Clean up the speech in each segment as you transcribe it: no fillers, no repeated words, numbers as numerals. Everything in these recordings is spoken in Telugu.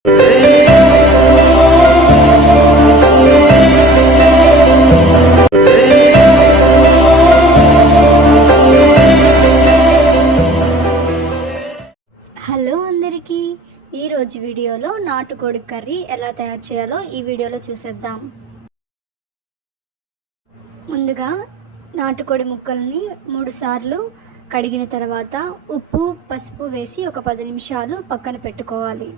హలో అందరికీ, ఈరోజు వీడియోలో నాటుకోడి కర్రీ ఎలా తయారు చేయాలో ఈ వీడియోలో చూసేద్దాం. ముందుగా నాటుకోడి ముక్కల్ని 3 సార్లు కడిగిన తర్వాత ఉప్పు, పసుపు వేసి ఒక 10 నిమిషాలు పక్కన పెట్టుకోవాలి.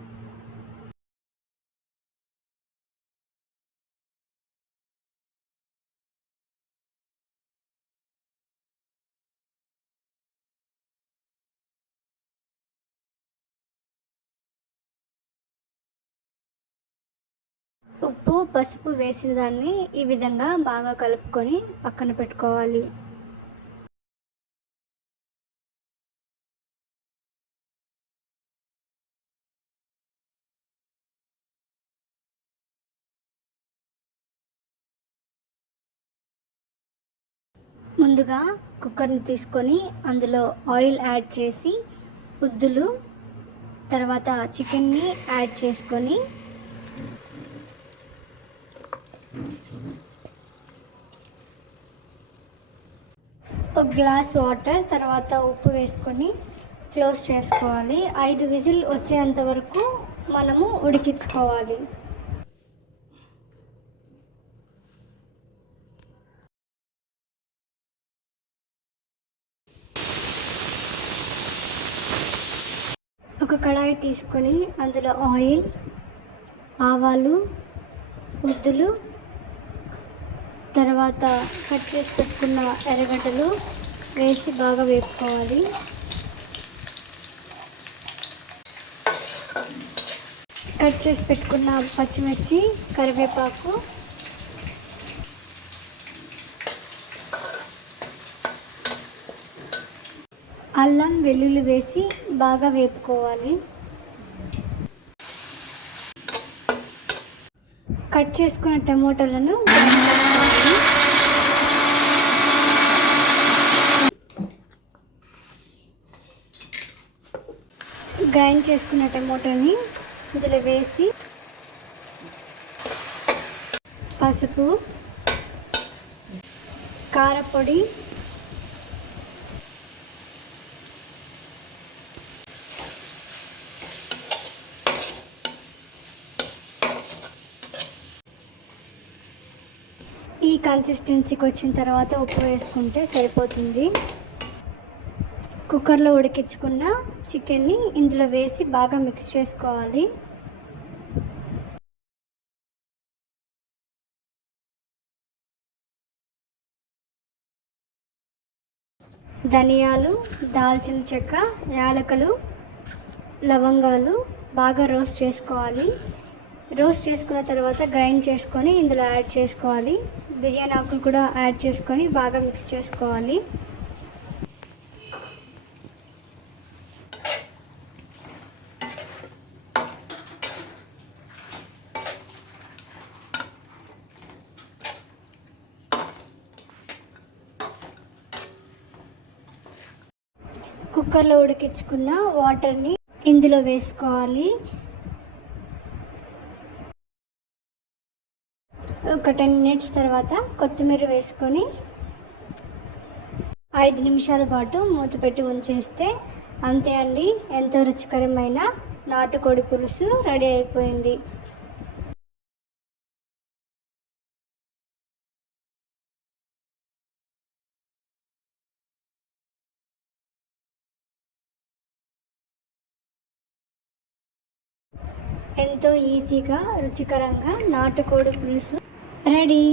ఉప్పు, పసుపు వేసిన దాన్ని ఈ విధంగా బాగా కలుపుకొని పక్కన పెట్టుకోవాలి. ముందుగా కుక్కర్ని తీసుకొని అందులో ఆయిల్ యాడ్ చేసి ఉద్దులు, తర్వాత చికెన్ని యాడ్ చేసుకొని ఒక గ్లాస్ వాటర్, తర్వాత ఉప్పు వేసుకొని క్లోజ్ చేసుకోవాలి. 5 విజిల్ వచ్చేంత వరకు మనము ఉడికించుకోవాలి. ఒక కడాయి తీసుకొని అందులో ఆయిల్, ఆవాలు, ఉద్దులు, తర్వాత కట్ చేసి పెట్టుకున్న ఎర్రగడ్డలు వేసి బాగా వేపుకోవాలి. కట్ చేసి పెట్టుకున్న పచ్చిమిర్చి, కరివేపాకు, అల్లం, వెల్లుల్లి వేసి బాగా వేపుకోవాలి. కట్ చేసుకున్న టమోటాలను గ్రైండ్ చేసుకున్న టమోటాని ఇందులో వేసి పసుపు, కారపొడి, ఈ కన్సిస్టెన్సీకి వచ్చిన తర్వాత ఉప్పు వేసుకుంటే సరిపోతుంది. కుక్కర్లో ఉడికించుకున్న చికెన్ని ఇందులో వేసి బాగా మిక్స్ చేసుకోవాలి. ధనియాలు, దాల్చిన చెక్క, యాలకులు, లవంగాలు బాగా రోస్ట్ చేసుకోవాలి. రోస్ట్ చేసుకున్న తర్వాత గ్రైండ్ చేసుకొని ఇందులో యాడ్ చేసుకోవాలి. బిర్యానీ ఆకులు కూడా యాడ్ చేసుకొని బాగా మిక్స్ చేసుకోవాలి. కుక్కర్లో ఉడికించుకున్న వాటర్ని ఇందులో వేసుకోవాలి. ఒక 10 మినిట్స్ తర్వాత కొత్తిమీర వేసుకొని 5 నిమిషాల పాటు మూత పెట్టి ఉంచేస్తే అంతే అండి, ఎంతో రుచికరమైన నాటుకోడి పులుసు రెడీ అయిపోయింది. ఎంతో ఈజీగా, రుచికరంగా నాటుకోడి పులుసు రెడీ.